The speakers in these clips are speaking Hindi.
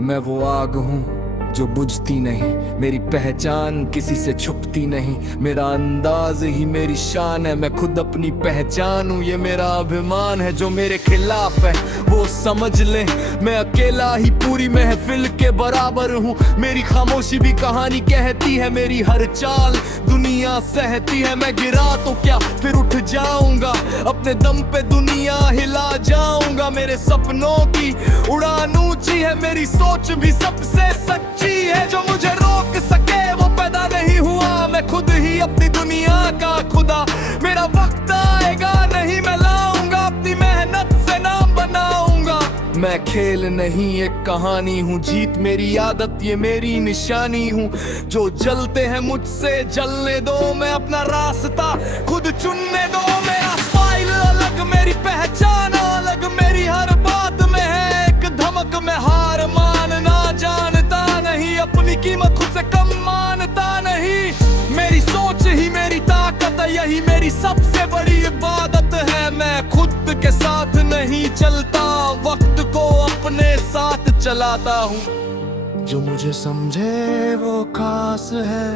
मैं वो आग हूँ जो बुझती नहीं, मेरी पहचान किसी से छुपती नहीं। मेरा अंदाज ही मेरी शान है, मैं खुद अपनी पहचान हूँ। ये मेरा अभिमान है, जो मेरे खिलाफ है वो समझ ले। मैं अकेला ही पूरी महफिल के बराबर हूँ। मेरी खामोशी भी कहानी कहती है, मेरी हर चाल दुनिया सहती है। मैं गिरा तो क्या फिर उठ जाऊंगा, अपने दम पे दुनिया हिला जाऊंगा। मेरे सपनों की उड़ान ऊंची है, मेरी सोच भी सबसे सच्ची है। जो मुझे रोक सके वो पैदा नहीं हुआ, मैं खुद ही अपनी दुनिया का खुदा। मेरा वक्त आएगा, नहीं मैं लाऊंगा, अपनी मेहनत से नाम बनाऊंगा। मैं खेल नहीं एक कहानी हूँ, जीत मेरी आदत ये मेरी निशानी हूँ। जो जलते हैं मुझसे जलने दो, मैं अपना रास्ता खुद चुनने दो। मेरा स्टाइल अलग, मेरी पहचान अलग, मेरी हर बात में है एक धमक। मैं हार मानना जानता नहीं, अपनी कीमत खुद से कम मानता नहीं। मेरी सोच ही मेरी ताकत है, यही मेरी सबसे बड़ी इबादत है। मैं खुद के साथ नहीं चलता, वक्त को अपने साथ चलाता हूँ। जो मुझे समझे वो खास है,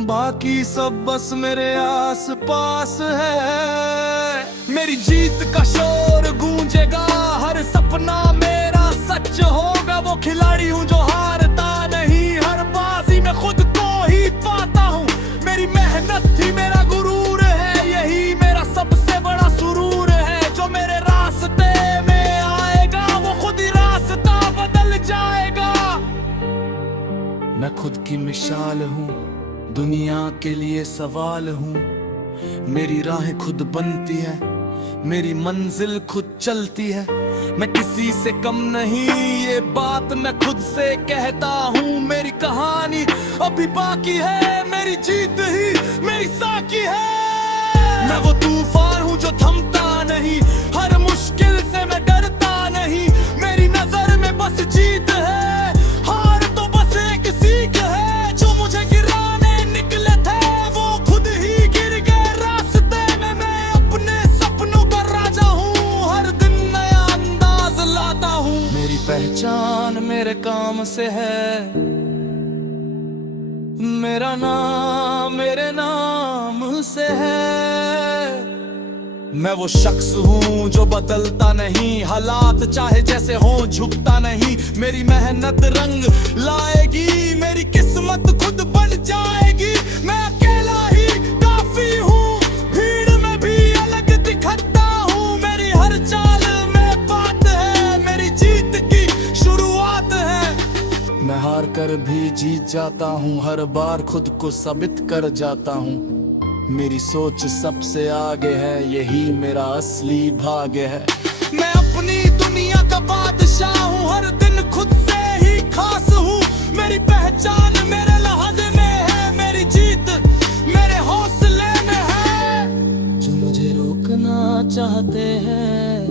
बाकी सब बस मेरे आस पास है। मेरी जीत का शोर गूंजेगा, हर सपना मेरा सच होगा। वो खिलाड़ी हूँ जो हारता नहीं, हर बाजी में खुद को ही पाता हूँ। मेरी मेहनत ही मेरा गुरूर है, यही मेरा सबसे बड़ा सुरूर है। जो मेरे रास्ते में आएगा वो खुद ही रास्ता बदल जाएगा। मैं खुद की मिसाल हूँ, दुनिया के लिए सवाल हूँ। मेरी राहें खुद बनती है, मेरी मंजिल खुद चलती है। मैं किसी से कम नहीं, ये बात मैं खुद से कहता हूँ। मेरी कहानी अभी बाकी है, मेरी जीत ही मेरी साकी है। मैं वो तूफान हूँ जो थमता नहीं, हर मुश्किल से मैं डरता नहीं। मेरी नजर में बस जीत है, हार तो बस एक सीख है। जो मुझे गिराने निकले थे वो खुद ही गिर गए रास्ते में। मैं अपने सपनों का राजा हूँ, हर दिन नया अंदाज लाता हूँ। मेरी पहचान मेरे काम से है, मेरा नाम मेरे नाम से है। मैं वो शख्स हूँ जो बदलता नहीं, हालात चाहे जैसे हो झुकता नहीं। मेरी मेहनत रंग लाएगी, मेरी किस्मत खुद बन जाएगी। मैं अकेला ही काफी हूँ, भीड़ में भी अलग दिखता हूँ। मेरी हर चाल में बात है, मेरी जीत की शुरुआत है। मैं हार कर भी जीत जाता हूँ, हर बार खुद को साबित कर जाता हूँ। मेरी सोच सबसे आगे है, यही मेरा असली भाग्य है। मैं अपनी दुनिया का बादशाह हूँ, हर दिन खुद से ही खास हूँ। मेरी पहचान मेरे लहजे में है, मेरी जीत मेरे हौसले में है। जो मुझे रोकना चाहते हैं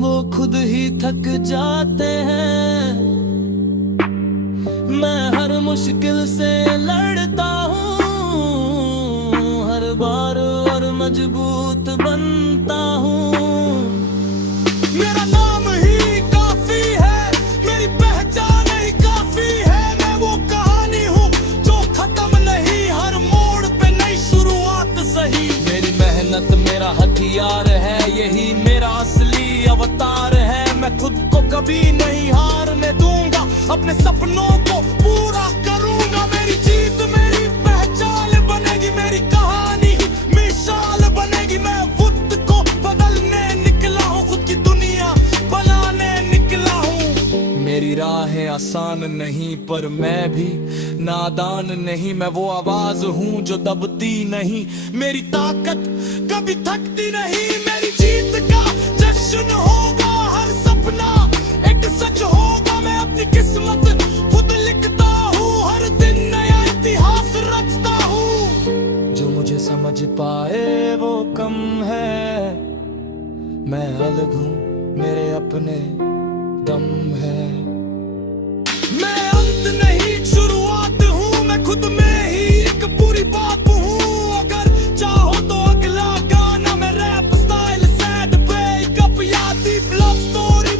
वो खुद ही थक जाते हैं। मैं हर मुश्किल से लड़ता हूँ, हर बार और मजबूत बनता हूँ। मेरा नाम ही काफी है, मेरी पहचान ही काफी है। मैं वो कहानी हूँ जो खत्म नहीं, हर मोड़ पे नई शुरुआत सही। मेरी मेहनत मेरा हथियार है, यही मेरा असली अवतार है। मैं खुद को कभी नहीं हारने दूंगा, अपने सपनों को पूरा करूंगा। मेरी जीत मेरी पहचान बनेगी, मेरी कहानी मिसाल बनेगी। मैं खुद को बदलने निकला हूँ, खुद की दुनिया बनाने निकला हूँ। मेरी राहें आसान नहीं पर मैं भी नादान नहीं। मैं वो आवाज हूँ जो दबती नहीं, मेरी ताकत कभी थकती नहीं। मेरी जीत का जश्न होगा, हर सपना एक सच होगा। मैं अपनी किस्मत खुद लिखता हूँ, हर दिन नया इतिहास रचता हूँ। जो मुझे समझ पाए वो कम है, मैं अलग हूँ मेरे अपने दम है। मैं अंत नहीं शुरुआत हूँ, मैं खुद में ही एक पूरी बात हूँ। अगर चाहो तो अगला गाना मैं रैप स्टाइल सैड ब्रेकअप या डीप लव स्टोरी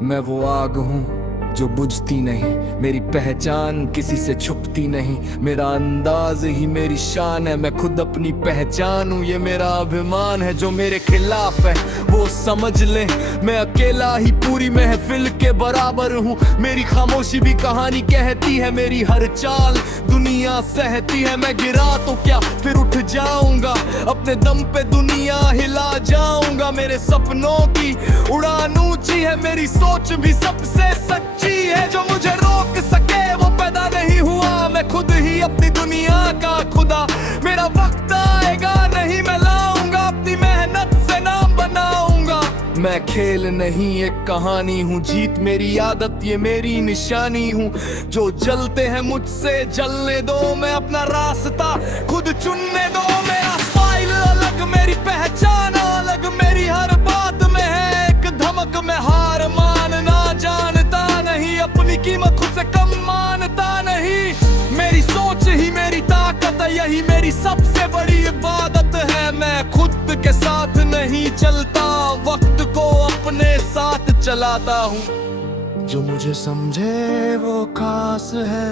मैं वो आग हूँ जो बुझती नहीं, मेरी पहचान किसी से छुपती नहीं, मेरा अंदाज ही मेरी शान है, मैं खुद अपनी पहचान हूँ, ये मेरा अभिमान है। जो मेरे खिलाफ है वो समझ ले, मैं अकेला ही पूरी महफिल के बराबर हूँ। मेरी खामोशी भी कहानी कहती है, मेरी हर चाल दुनिया सहती है। मैं गिरा तो क्या फिर उठ जाऊंगा, अपने दम पे दुनिया हिला जाऊंगा। मेरे सपनों की उड़ान ऊंची है, मेरी सोच भी सबसे सच्ची है। जो मुझे रोक सके वो पैदा नहीं हुआ, मैं खुद ही अपनी दुनिया का खुदा। मेरा वक्त आएगा नहीं मैं लाऊंगा, अपनी मेहनत से नाम बनाऊंगा। मैं खेल नहीं एक कहानी हूँ, जीत मेरी आदत ये मेरी निशानी हूँ। जो जलते हैं मुझसे जलने दो, मैं अपना रास्ता खुद चुनने दो। मेरा स्टाइल अलग, मेरी पहचान अलग, मेरी हर बात में है एक धमक। मैं हार मानना जानता नहीं, अपनी कीमत खुद से कम मानता नहीं। मेरी सोच ही मेरी ताकत है, यही मेरी सबसे बड़ी इबादत है। मैं खुद के साथ नहीं चलता, वक्त को अपने साथ चलाता हूँ। जो मुझे समझे वो खास है,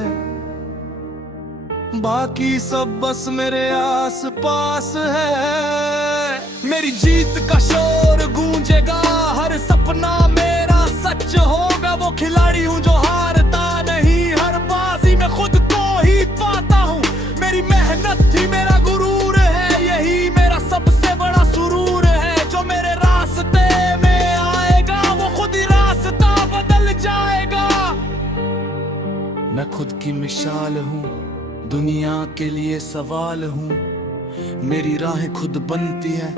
बाकी सब बस मेरे आस पास है। मेरी जीत का शोर गूंजेगा, हर सपना मेरा सच होगा। वो खिलाड़ी हूँ जो हारता नहीं, हर बाजी में खुद को ही पाता हूँ। मेरी मेहनत ही मेरा गुरूर है, यही मेरा सबसे बड़ा सुरूर है। जो मेरे रास्ते में आएगा वो खुद ही रास्ता बदल जाएगा। मैं खुद की मिसाल हूँ, दुनिया के लिए सवाल हूँ। मेरी राहें खुद बनती है,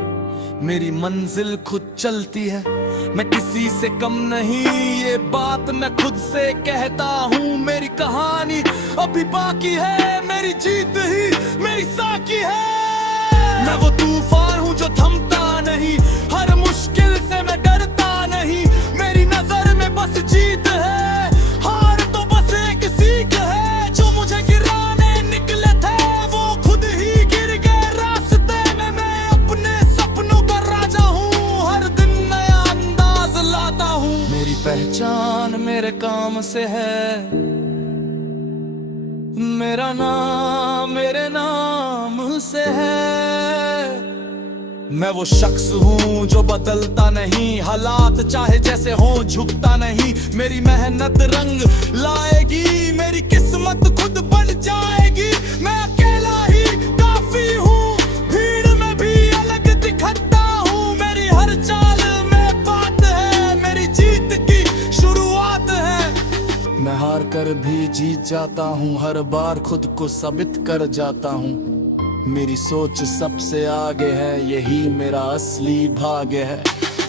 मेरी मंजिल खुद चलती है। मैं किसी से कम नहीं, ये बात मैं खुद से कहता हूँ। मेरी कहानी अभी बाकी है, मेरी जीत ही मेरी साकी है। मैं वो तूफान हूँ जो थमता नहीं, हर मुश्किल से मैं डरता नहीं। मेरी नजर में बस जीत है, हार तो बस एक सीख है। जो मुझे गिराने निकले थे वो खुद ही गिर गए रास्ते में। मैं अपने सपनों का राजा हूँ, हर दिन नया अंदाज लाता हूँ। मेरी पहचान मेरे काम से है, मेरा नाम मेरे नाम से है। मैं वो शख्स हूँ जो बदलता नहीं, हालात चाहे जैसे हो झुकता नहीं। मेरी मेहनत रंग लाएगी, मेरी किस्मत खुद बन जाएगी। मैं अकेला ही काफी हूँ, भीड़ में भी अलग दिखता हूँ। मेरी हर चाल में बात है, मेरी जीत की शुरुआत है। मैं हार कर भी जीत जाता हूँ, हर बार खुद को साबित कर जाता हूँ। मेरी सोच सबसे आगे है, यही मेरा असली भाग्य है।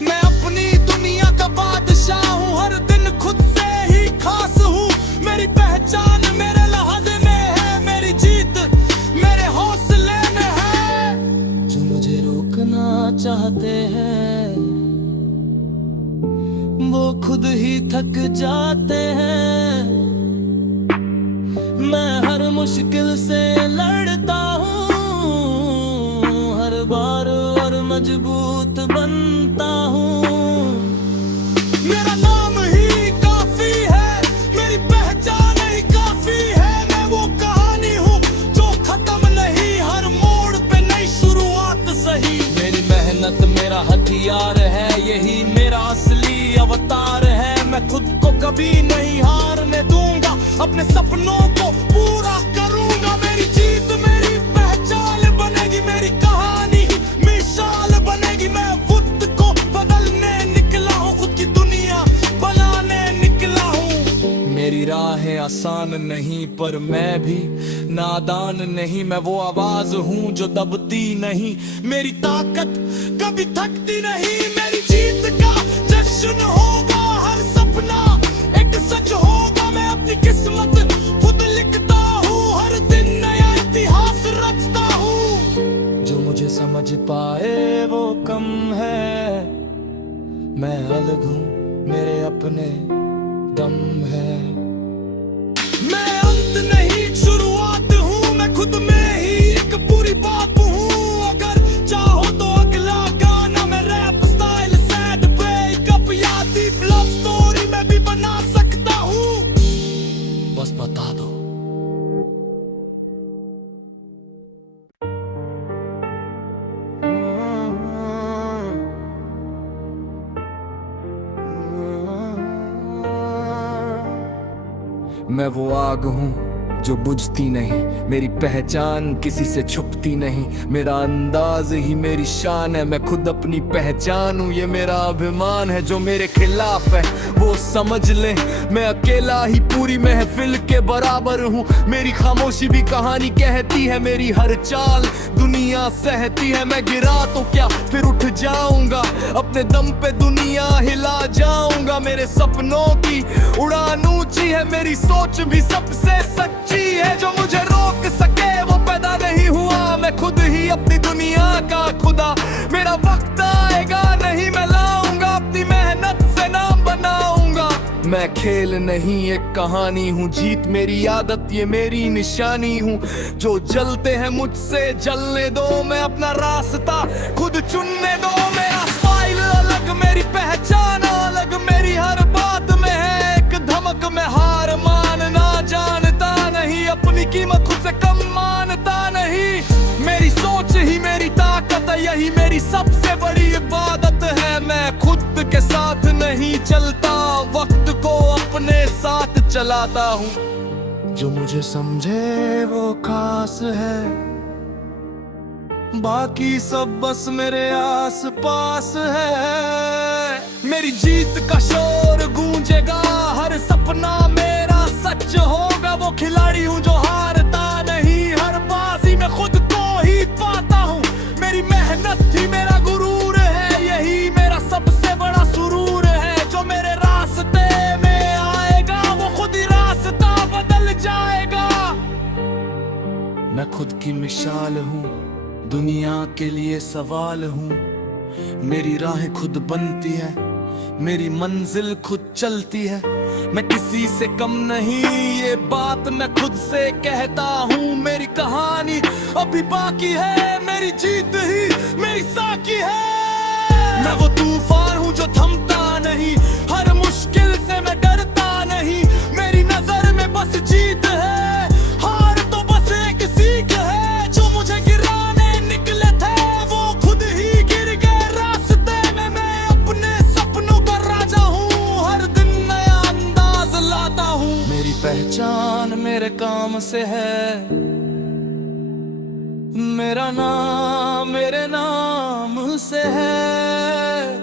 मैं अपनी दुनिया का बादशाह हूँ, हर दिन खुद से ही खास हूँ। मेरी पहचान मेरे लहजे में है, मेरी जीत मेरे हौसले में है। जो मुझे रोकना चाहते हैं वो खुद ही थक जाते हैं। मैं हर मुश्किल से लड़ता हूँ, हर बार और मजबूत बनता हूँ। मेरा नाम ही काफी है, मेरी पहचान ही काफी है। मैं वो कहानी हूँ जो खत्म नहीं, हर मोड़ पे नई शुरुआत सही। मेरी मेहनत मेरा हथियार है, यही मेरा असली अवतार है। मैं खुद को कभी नहीं हारने दूंगा, अपने सपनों को पूरा करूंगा। मेरी जीत मेरी पहचान बनेगी, मेरी कहानी मिसाल बनेगी। मैं खुद को बदलने निकला हूँ, खुद की दुनिया बनाने निकला हूँ। मेरी राहें आसान नहीं पर मैं भी नादान नहीं। मैं वो आवाज हूँ जो दबती नहीं, मेरी ताकत कभी थकती नहीं। मेरी जीत का जश्न होगा, हर सपना एक सच होगा। मैं अपनी किस्मत खुद लिखता हूँ, हर दिन नया इतिहास रचता हूँ। जो मुझे समझ पाए वो कम है, मैं अलग हूँ मेरे अपने दम है। मैं अंत नहीं शुरुआत हूँ, मैं खुद में ही एक पूरी बात हूँ। अगर चाहो तो अगला गाना मैं रैप स्टाइल सैड ब्रेकअप या डीप लव स्टोरी में मैं वो आग हूँ जो बुझती नहीं, मेरी पहचान किसी से छुपती नहीं। मेरा अंदाज ही मेरी शान है, मैं खुद अपनी पहचान हूँ। ये मेरा अभिमान है, जो मेरे खिलाफ है वो समझ ले। मैं अकेला ही पूरी महफिल के बराबर हूँ। मेरी खामोशी भी कहानी कहती है, मेरी हर चाल दुनिया सहती है। मैं गिरा तो क्या फिर उठ जाऊंगा, अपने दम पे दुनिया हिला जाऊंगा। मेरे सपनों की उड़ान ऊंची है, मेरी सोच भी सबसे सच्ची है। जो मुझे रोक सके वो पैदा नहीं हुआ, मैं खुद ही अपनी दुनिया का खुदा। मेरा वक्त आएगा, नहीं मैं लाऊंगा, अपनी मेहनत से नाम बनाऊंगा। मैं खेल नहीं एक कहानी हूँ, जीत मेरी आदत ये मेरी निशानी हूँ। जो जलते हैं मुझसे जलने दो, मैं अपना रास्ता खुद चुनने दो। मेरा स्टाइल अलग, मेरी पहचान अलग, मेरी हर बात में है एक धमक। मैं हार मानना जानता नहीं, अपनी कीमत खुद से कम मानता नहीं। मेरी सोच ही मेरी ताकत है, यही मेरी सबसे बड़ी इबादत है। मैं खुद के साथ नहीं चलता, वक्त को अपने साथ चलाता हूँ। जो मुझे समझे वो खास है, बाकी सब बस मेरे आस पास है। मेरी जीत का शोर गूंजेगा, हर सपना मेरा सच होगा। वो खिलाड़ी हूँ जो हारता नहीं, हर बाजी में खुद को ही पाता हूँ। मेरी मेहनत ही मेरा गुरूर है, यही मेरा सबसे बड़ा सुरूर है। जो मेरे रास्ते में आएगा वो खुद ही रास्ता बदल जाएगा। मैं खुद की मिसाल हूँ, दुनिया के लिए सवाल हूँ। मेरी राहें खुद बनती है, मेरी मंजिल खुद चलती है। मैं किसी से कम नहीं, ये बात मैं खुद से कहता हूँ। मेरी कहानी अभी बाकी है, मेरी जीत ही मेरी साकी है। मैं वो तूफान हूँ जो थमता नहीं, हर मुश्किल से मैं डरता नहीं। मेरी नजर में बस जीत है, हार तो बस एक सीख है। जो मुझे गिराने निकले थे वो खुद ही गिर गए रास्ते में। मैं अपने सपनों का राजा हूँ, हर दिन नया अंदाज लाता हूँ। मेरी पहचान मेरे काम से है, मेरा नाम मेरे नाम से है।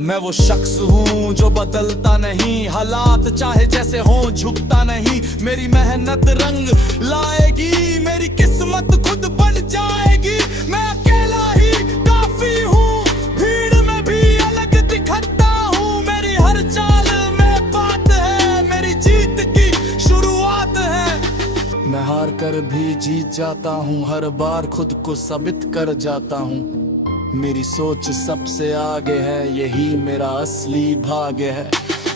मैं वो शख्स हूँ जो बदलता नहीं, हालात चाहे जैसे हो झुकता नहीं। मेरी मेहनत रंग लाएगी, मेरी किस्मत खुद बन जाएगी। मैं अकेला ही काफी हूँ, भीड़ में भी अलग दिखता हूँ। मेरी हर चाल में बात है, मेरी जीत की शुरुआत है। मैं हार कर भी जीत जाता हूँ, हर बार खुद को साबित कर जाता हूँ। मेरी सोच सबसे आगे है, यही मेरा असली भाग्य है।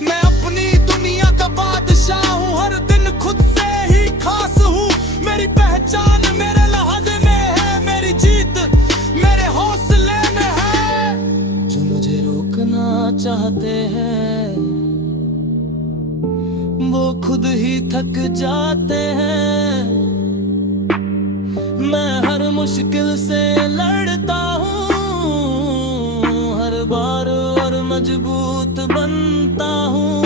मैं अपनी दुनिया का बादशाह हूँ, हर दिन खुद से ही खास हूँ। मेरी पहचान मेरे लहजे में है, मेरी जीत मेरे हौसले में है। जो मुझे रोकना चाहते हैं वो खुद ही थक जाते हैं। मैं हर मुश्किल से लड़ता हूँ, हर बार और मजबूत बनता हूँ।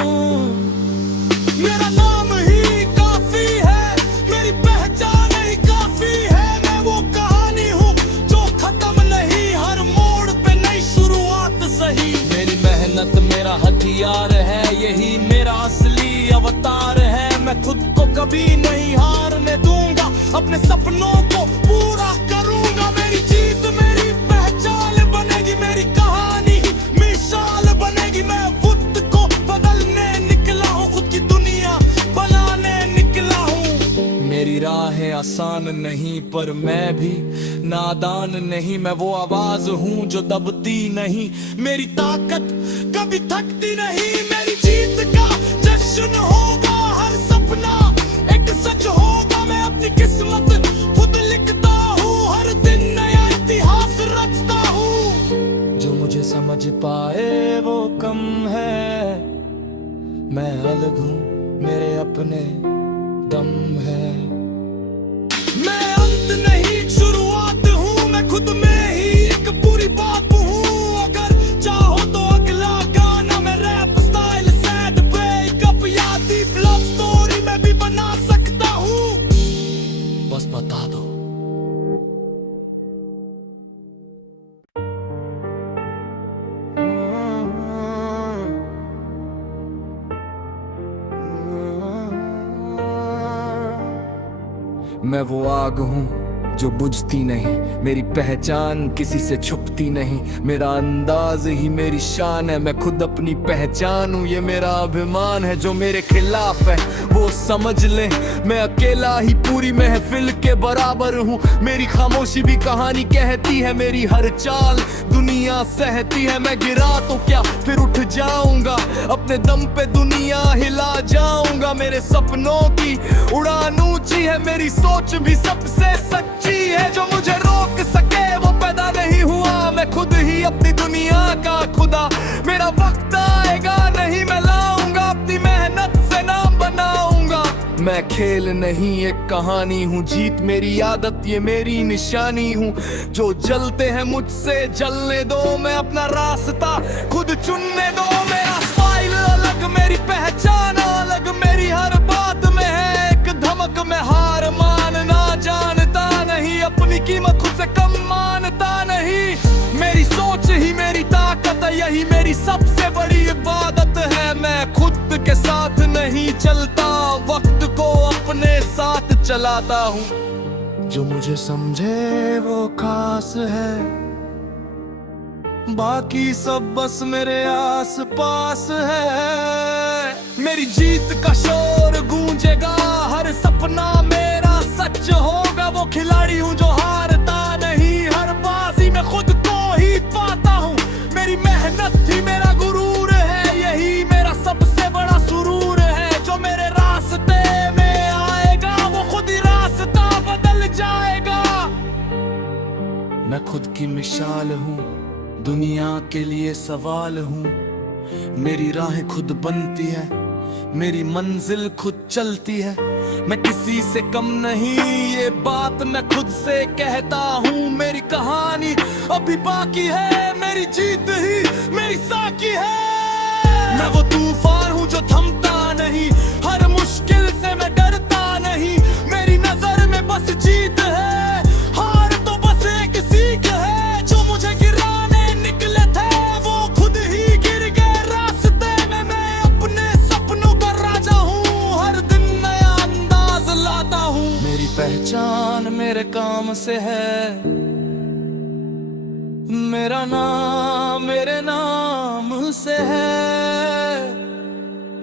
मेरा नाम ही काफी है, मेरी पहचान ही काफी है। मैं वो कहानी हूँ जो खत्म नहीं, हर मोड़ पे नई शुरुआत सही। मेरी मेहनत मेरा हथियार है, यही मेरा असली अवतार है। मैं खुद को कभी नहीं हारने दूंगा, अपने सपनों को पूरा करूंगा। मेरी जीत मेरी पहचान बनेगी, मेरी कहानी मिसाल बनेगी। मैं खुद को बदलने निकला हूँ, खुद की दुनिया बनाने निकला हूँ। मेरी राहें आसान नहीं पर मैं भी नादान नहीं। मैं वो आवाज हूँ जो दबती नहीं, मेरी ताकत कभी थकती नहीं। मेरी जीत का जश्न होगा, हर सपना एक सच होगा। मैं अपनी किस्मत खुद लिखता हूँ, हर दिन नया इतिहास रचता हूँ। जो मुझे समझ पाए वो कम है, मैं अलग हूँ, मेरे अपने दम है। मैं अंत नहीं शुरुआत हूँ, मैं खुद में ही एक पूरी बात हूँ। अगर चाहो तो अगला गाना मैं रैप स्टाइल सैड ब्रेकअप या डीप लव स्टोरी में मैं वो आग हूँ जो बुझती नहीं, मेरी पहचान किसी से छुपती नहीं। मेरा अंदाज ही मेरी शान है, मैं खुद अपनी पहचान हूँ। ये मेरा अभिमान है, जो मेरे खिलाफ है वो समझ ले। मैं अकेला ही पूरी महफिल के बराबर हूँ। मेरी खामोशी भी कहानी कहती है, मेरी हर चाल दुनिया सहती है। मैं गिरा तो क्या फिर उठ जाऊंगा, अपने दम पे दुनिया हिला जाऊंगा। मेरे सपनों की उड़ान ऊंची है, मेरी सोच भी सबसे सच्ची है। जो मुझे रोक सके वो पैदा नहीं हुआ, मैं खुद ही अपनी दुनिया का खुदा। मेरा वक्त आएगा, नहीं मैं लाऊंगा, अपनी मेहनत से नाम बनाऊंगा। मैं खेल नहीं एक कहानी हूँ, जीत मेरी आदत ये मेरी निशानी हूँ। जो जलते हैं मुझसे जलने दो, मैं अपना रास्ता खुद चुनने दो। मेरा स्टाइल अलग, मेरी पहचान अलग, मेरी हर बात में है एक धमक। मैं हार मानना जानता नहीं, अपनी कीमत खुद से कम मानता नहीं। मेरी सोच ही मेरी ताकत है, यही मेरी सबसे बड़ी इबादत है। मैं खुद के साथ नहीं चलता, वक्त को अपने साथ चलाता हूँ। जो मुझे समझे वो खास है, बाकी सब बस मेरे आस पास है। मेरी जीत का शोर गूंजेगा, हर सपना मेरा सच होगा। वो खिलाड़ी हूँ जो हारता नहीं, हर बाजी में खुद को ही पाता हूँ। मेरी मेहनत ही मेरा गुरूर है, यही मेरा सबसे बड़ा सुरूर है। जो मेरे रास्ते में आएगा वो खुद ही रास्ता बदल जाएगा। मैं खुद की मिसाल हूँ, दुनिया के लिए सवाल हूँ। मेरी राहें खुद बनती है, मेरी मंजिल खुद चलती है। मैं किसी से कम नहीं, ये बात मैं खुद से कहता हूँ। मेरी कहानी अभी बाकी है, मेरी जीत ही मेरी साकी है। मैं वो तूफान हूँ जो थमता नहीं, हर मुश्किल से मैं डरता नहीं। मेरी नजर में बस जीत है, हार तो बस एक सीख है। जो मुझे गिराने निकले थे वो खुद ही गिर गए रास्ते में। मैं अपने सपनों का राजा हूँ, हर दिन नया अंदाज लाता हूँ। मेरी पहचान मेरे काम से है, मेरा नाम मेरे नाम से है।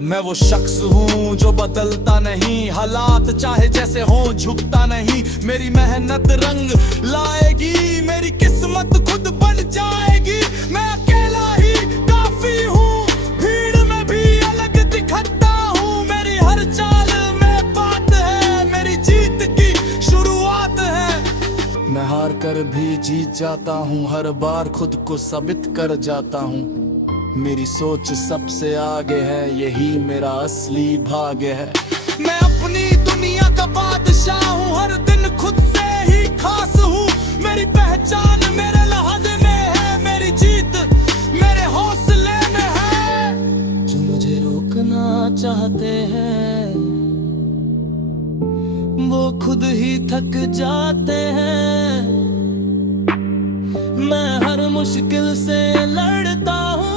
मैं वो शख्स हूँ जो बदलता नहीं, हालात चाहे जैसे हो झुकता नहीं। मेरी मेहनत रंग लाएगी, मेरी किस्मत खुद बन जाएगी। मैं अकेला ही काफी हूँ, भीड़ में भी अलग दिखता हूँ। मेरी हर चाल में बात है, मेरी जीत की शुरुआत है। मैं हार कर भी जीत जाता हूँ, हर बार खुद को साबित कर जाता हूँ। मेरी सोच सबसे आगे है, यही मेरा असली भाग्य है। मैं अपनी दुनिया का बादशाह हूँ, हर दिन खुद से ही खास हूँ। मेरी पहचान मेरे लहजे में है, मेरी जीत मेरे हौसले में है। जो मुझे रोकना चाहते हैं वो खुद ही थक जाते हैं। मैं हर मुश्किल से लड़ता हूँ,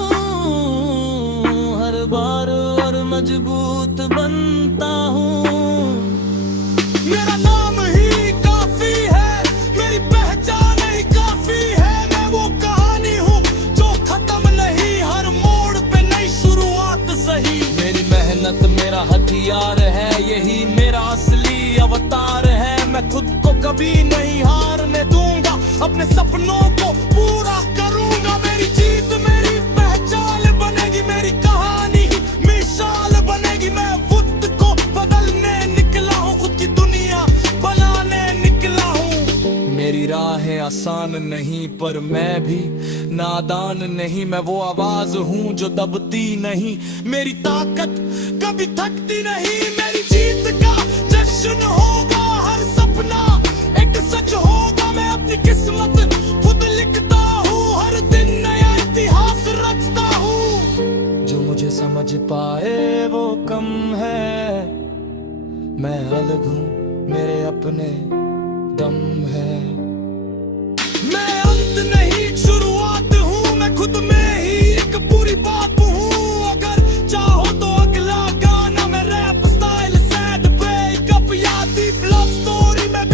हर बार और मजबूत बनता हूँ। मेरा नाम ही काफी है, मेरी पहचान ही काफी है। मैं वो कहानी हूँ जो खत्म नहीं, हर मोड़ पे नई शुरुआत सही। मेरी मेहनत मेरा हथियार है, यही मेरा असली अवतार है। मैं खुद को कभी नहीं हारने दूंगा, अपने सपनों को पूरा करूंगा। मेरी जीत मेरी पहचान बनेगी, मेरी कहानी मिसाल बनेगी। मैं खुद को बदलने निकला हूँ, खुद की दुनिया बनाने निकला हूँ। मेरी राहें आसान नहीं पर मैं भी नादान नहीं। मैं वो आवाज हूँ जो दबती नहीं, मेरी ताकत कभी थकती नहीं। मेरी जीत का जश्न होगा, हर सपना एक सच होगा। मैं अपनी किस्मत खुद लिखता हूँ, हर दिन नया इतिहास रचता हूँ। जो मुझे समझ पाए वो कम है, मैं अलग हूँ मेरे अपने दम है। मैं अंत नहीं शुरुआत हूँ, मैं खुद में ही एक पूरी बात हूँ। अगर चाहो तो अगला गाना मैं रैप स्टाइल सैड ब्रेकअप या डीप लव स्टोरी में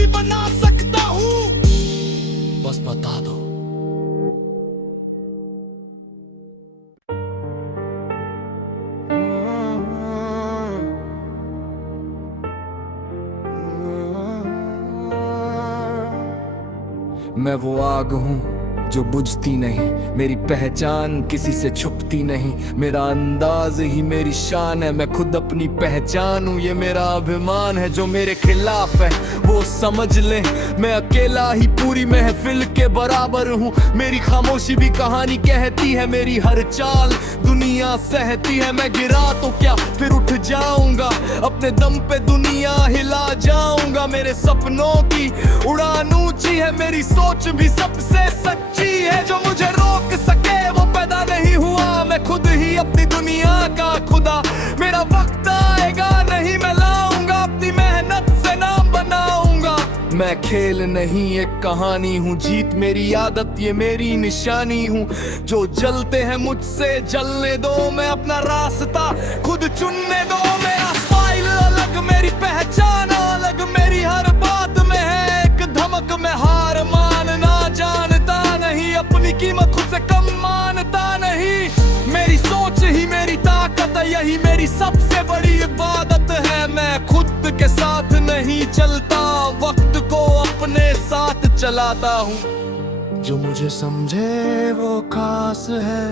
मैं वो आग हूँ जो बुझती नहीं, मेरी पहचान किसी से छुपती नहीं, मेरा अंदाज ही मेरी शान है, मैं खुद अपनी पहचान हूँ, ये मेरा अभिमान है। जो मेरे खिलाफ है वो समझ ले, मैं अकेला ही पूरी महफिल के बराबर हूँ। मेरी खामोशी भी कहानी कहती है, मेरी हर चाल दुनिया सहती है। मैं गिरा तो क्या फिर उठ जाऊंगा, अपने दम पे दुनिया हिला जाऊंगा। मेरे सपनों की उड़ान ऊंची है, मेरी सोच भी सबसे सच्ची है। जो मुझे रोक सके वो पैदा नहीं हुआ, मैं खुद ही अपनी दुनिया का खुदा। मेरा वक्त आएगा नहीं मैं लाऊंगा, अपनी मेहनत से नाम बनाऊंगा। मैं खेल नहीं एक कहानी हूँ, जीत मेरी आदत ये मेरी निशानी हूँ। जो जलते हैं मुझसे जलने दो, मैं अपना रास्ता खुद चुनने दो। मेरा स्टाइल अलग, मेरी पहचान अलग, मेरी हर बात में है एक धमक। मैं हार मानना जानता नहीं, अपनी कीमत खुद से कम मानता नहीं। मेरी सोच ही मेरी ताकत है, यही मेरी सबसे बड़ी इबादत है। मैं खुद के साथ नहीं चलता, वक्त को अपने साथ चलाता हूँ। जो मुझे समझे वो खास है,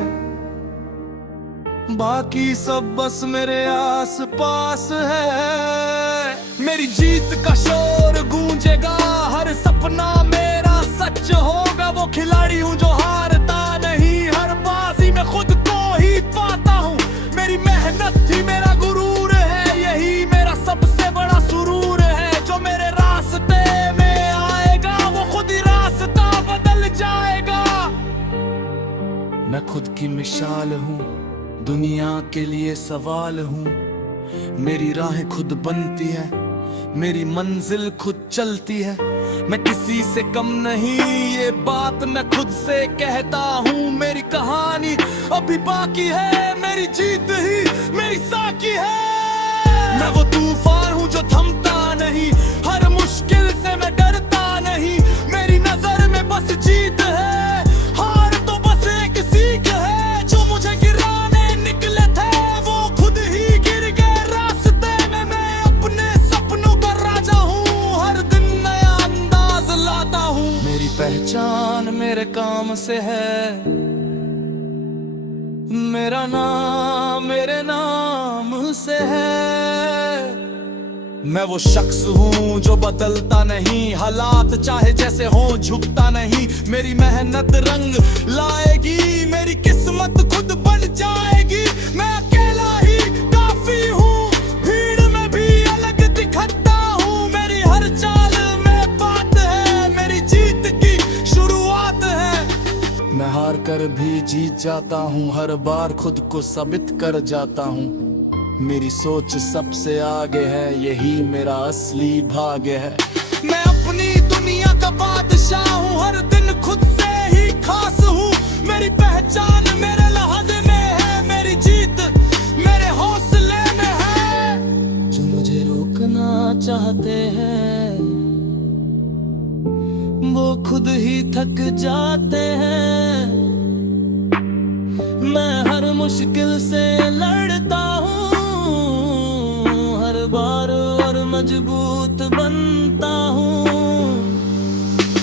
बाकी सब बस मेरे आस पास है। मेरी जीत का शोर गूंजेगा, हर सपना मेरा सच होगा। वो खिलाड़ी हूँ जो हारता नहीं, हर बाजी में खुद को ही पाता हूँ। मेरी मेहनत ही मेरा गुरूर है, यही मेरा सबसे बड़ा सुरूर है। जो मेरे रास्ते में आएगा वो खुद ही रास्ता बदल जाएगा। मैं खुद की मिसाल हूँ, दुनिया के लिए सवाल हूँ। मेरी राहें खुद बनती है, मेरी मंजिल खुद चलती है। मैं किसी से कम नहीं, ये बात मैं खुद से कहता हूँ। मेरी कहानी अभी बाकी है, मेरी जीत ही मेरी साकी है। मैं वो तूफान हूँ जो थमता नहीं, हर मुश्किल से मैं डरता नहीं। मेरी नजर में बस जीत है, हार तो बस एक सीख है। जो मुझे गिराने निकले थे वो खुद ही गिर गए रास्ते में। मैं अपने सपनों का राजा हूँ, हर दिन नया अंदाज लाता हूँ। मेरी पहचान मेरे काम से है, मेरा नाम मेरे नाम से है। मैं वो शख्स हूँ जो बदलता नहीं, हालात चाहे जैसे हो झुकता नहीं। मेरी मेहनत रंग लाएगी, मेरी किस्मत खुद बन जाएगी। मैं अकेला ही काफी हूँ, भीड़ में भी अलग दिखता हूँ। मेरी हर चाल में बात है, मेरी जीत की शुरुआत है। मैं हार कर भी जीत जाता हूँ, हर बार खुद को साबित कर जाता हूँ। मेरी सोच सबसे आगे है, यही मेरा असली भाग्य है। मैं अपनी दुनिया का बादशाह हूँ, हर दिन खुद से ही खास हूँ। मेरी पहचान मेरे लहजे में है, मेरी जीत मेरे हौसले में है। जो मुझे रोकना चाहते हैं वो खुद ही थक जाते हैं। मैं हर मुश्किल से लड़ता हूँ, हर बार और मजबूत बनता हूँ।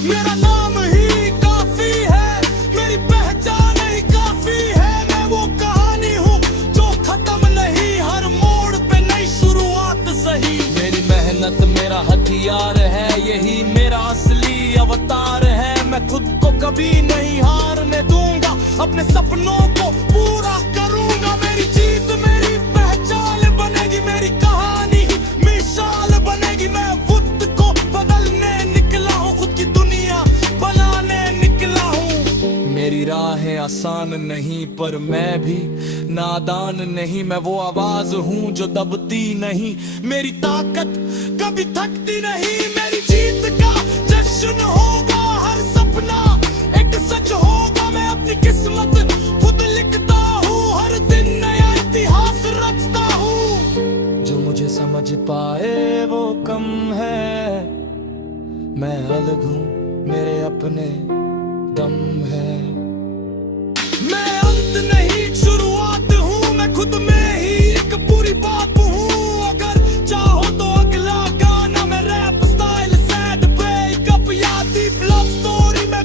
मेरा नाम ही काफी है, मेरी पहचान ही काफी है। मैं वो कहानी हूँ जो खत्म नहीं, हर मोड़ पे नई शुरुआत सही। मेरी मेहनत मेरा हथियार है, यही मेरा असली अवतार है। मैं खुद को कभी नहीं हारने दूंगा, अपने सपनों को पूरा करूंगा। मेरी जीत मेरी पहचान बनेगी, मेरी कहानी मिसाल बनेगी। मैं खुद को बदलने निकला हूँ, खुद की दुनिया बनाने निकला हूँ। मेरी राहें आसान नहीं पर मैं भी नादान नहीं। मैं वो आवाज हूँ जो दबती नहीं, मेरी ताकत कभी थकती नहीं। मेरी जीत का जश्न होगा, हर सपना एक सच होगा। मैं अपनी किस्मत खुद लिखता हूँ, हर दिन नया इतिहास रचता हूँ। जो मुझे समझ पाए वो कम है, मैं अलग हूँ मेरे अपने दम है। मैं अंत नहीं शुरुआत हूँ, मैं खुद में ही एक पूरी बात हूँ। अगर चाहो तो अगला गाना मैं रैप स्टाइल सैड ब्रेकअप या डीप लव स्टोरी में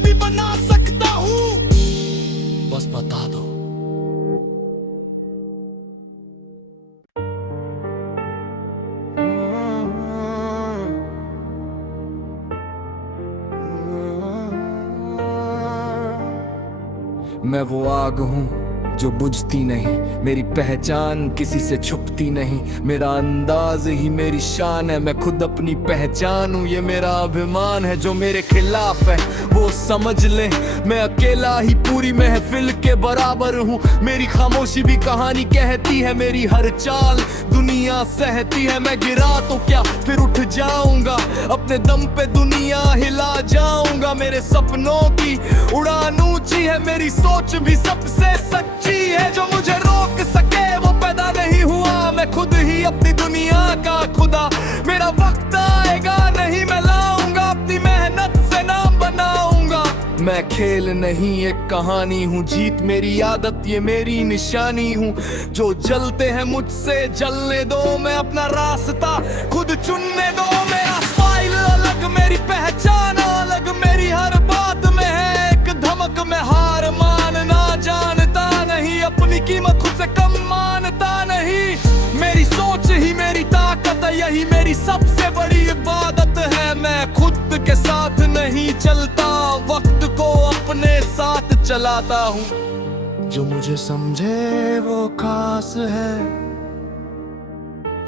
मैं वो आग हूँ जो बुझती नहीं, मेरी पहचान किसी से छुपती नहीं, मेरा अंदाज ही मेरी शान है, मैं खुद अपनी पहचान हूँ, ये मेरा अभिमान है। जो मेरे खिलाफ है वो समझ ले, मैं अकेला ही पूरी महफिल के बराबर हूँ। मेरी खामोशी भी कहानी कहती है, मेरी हर चाल दुनिया सहती है। मैं गिरा तो क्या फिर उठ जाऊंगा, अपने दम पे दुनिया हिला जाऊंगा। मेरे सपनों की उड़ान ऊंची है, मेरी सोच भी सबसे सच्ची है। जो मुझे रोक सके वो पैदा नहीं हुआ, मैं खुद ही अपनी दुनिया का खुदा। मेरा वक्त आएगा नहीं मैं लाऊंगा, अपनी मेहनत से नाम बनाऊंगा। मैं खेल नहीं एक कहानी हूँ, जीत मेरी आदत ये मेरी निशानी हूँ। जो जलते हैं मुझसे जलने दो, मैं अपना रास्ता खुद चुनने दो। मेरा स्टाइल अलग, मेरी पहचान अलग, मेरी हर बात में है एक धमक। मैं हार मानना जानता नहीं, अपनी कीमत खुद से कम मानता नहीं। मेरी सोच ही मेरी ताकत है, यही मेरी सबसे बड़ी इबादत है। मैं खुद के साथ नहीं चलता, वक्त को अपने साथ चलाता हूँ। जो मुझे समझे वो खास है,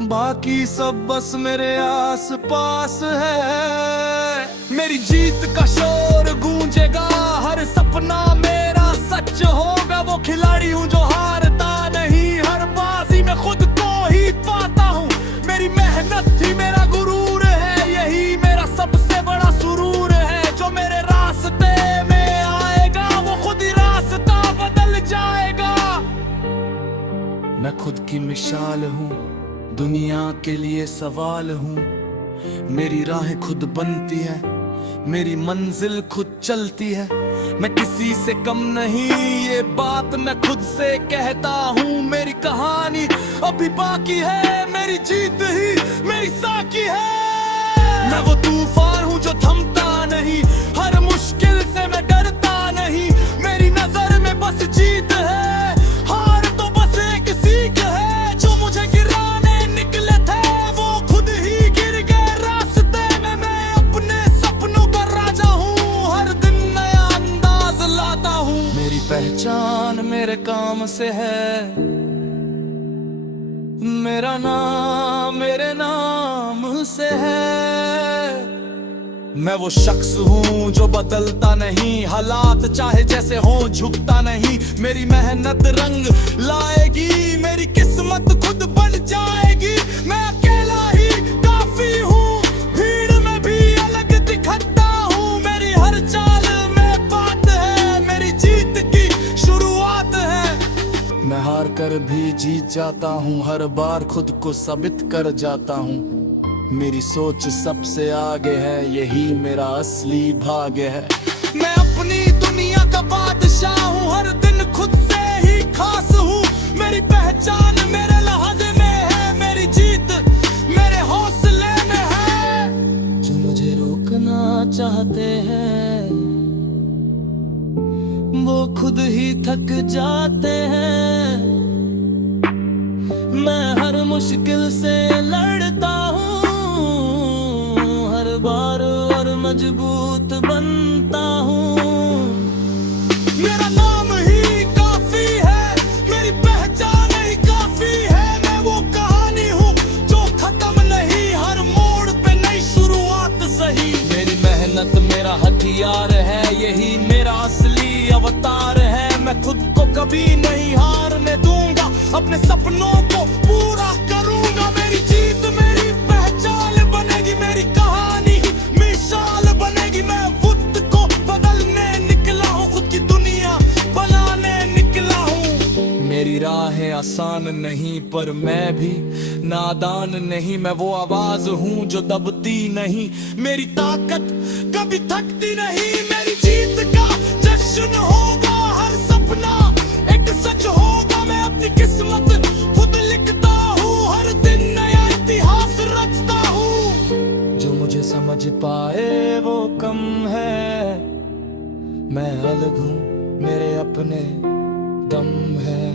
बाकी सब बस मेरे आस पास है। मेरी जीत का शोर गूंजेगा, हर सपना मेरा सच होगा। वो खिलाड़ी हूँ जो हारता नहीं, हर बाजी में खुद को ही पाता हूँ। मेरी मेहनत ही मेरा गुरूर है, यही मेरा सबसे बड़ा सुरूर है। जो मेरे रास्ते में आएगा वो खुद ही रास्ता बदल जाएगा। मैं खुद की मिसाल हूँ, दुनिया के लिए सवाल हूँ। मेरी राहें खुद बनती है, मेरी मंजिल खुद चलती है। मैं किसी से कम नहीं, ये बात मैं खुद से कहता हूँ। मेरी कहानी अभी बाकी है, मेरी जीत ही मेरी साकी है। मैं वो तूफान हूँ जो थमता नहीं, हर मुश्किल से मैं डरता नहीं। मेरी नजर में बस जीत है, हार तो बस एक सीख है। जो मुझे गिराने निकले थे वो खुद ही गिर गए रास्ते में। मैं अपने सपनों का राजा हूँ, हर दिन नया अंदाज लाता हूँ। मेरी पहचान मेरे काम से है, मेरा नाम मेरे नाम से है। मैं वो शख्स हूँ जो बदलता नहीं, हालात चाहे जैसे हो झुकता नहीं। मेरी मेहनत रंग लाएगी, मेरी किस्मत खुद बन जाएगी। मैं अकेला ही काफी हूँ, भीड़ में भी अलग दिखता हूँ। मेरी हर चाल में बात है, मेरी जीत की शुरुआत है। मैं हार कर भी जीत जाता हूँ, हर बार खुद को साबित कर जाता हूँ। मेरी सोच सबसे आगे है, यही मेरा असली भाग्य है। मैं अपनी दुनिया का बादशाह हूँ, हर दिन खुद से ही खास हूँ। मेरी पहचान मेरे लहजे में है, मेरी जीत मेरे हौसले में है। जो मुझे रोकना चाहते हैं वो खुद ही थक जाते हैं। मैं हर मुश्किल से लड़ता हूँ, हर बार और मजबूत बनता हूँ। मेरा नाम ही काफी है, मेरी पहचान ही काफी है। मैं वो कहानी हूँ जो खत्म नहीं, हर मोड़ पे नई शुरुआत सही। मेरी मेहनत मेरा हथियार है, यही मेरा असली अवतार है। मैं खुद को कभी नहीं हारने दूंगा, अपने सपनों को पूरा करूंगा। मेरी जीत मेरी पहचान बनेगी, मेरी कहानी मिसाल बनेगी। मैं खुद को बदलने निकला हूँ, खुद की दुनिया बनाने निकला हूँ। मेरी राहें आसान नहीं पर मैं भी नादान नहीं। मैं वो आवाज हूँ जो दबती नहीं, मेरी ताकत कभी थकती नहीं। मेरी जीत का जश्न होगा, हर सपना एक सच होगा। मैं अपनी किस्मत खुद लिखता हूँ, हर दिन नया इतिहास रचता हूँ। जो मुझे समझ पाए वो कम है, मैं अलग हूँ, मेरे अपने दम है।